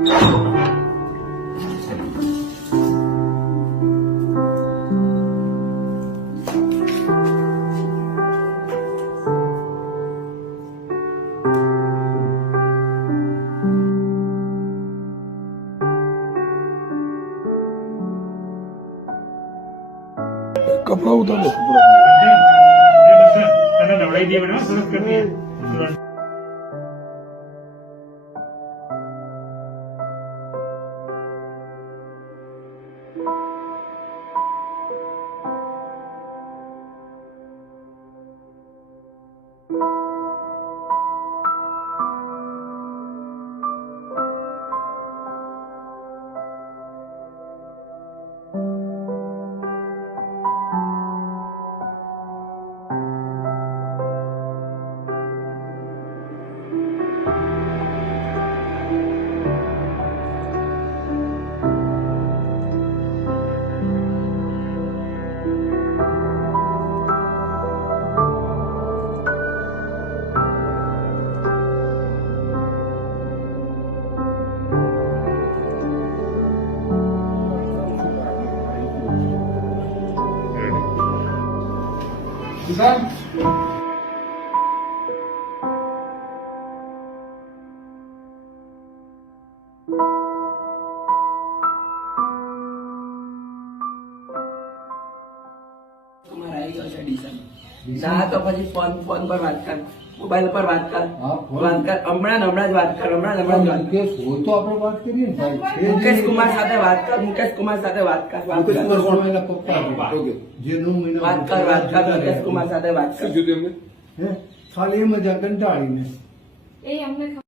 कपड़ा उतार लो नवड़ाई दिए बना सरस कर दिए ના તો પછી ફોન પર વાત કર, મોબાઈલ પર વાત કર, હમણાં જ વાત કર. મુકેશ હોય તો આપણે વાત કરીએ ને ભાઈ. મુકેશ કુમાર સાથે વાત કર. મુકેશ કુમાર સાથે વાત કર. વાત કર મુકેશ કુમાર સાથે વાત કર. ખાલી એમ જ કંટાળીને એ અમને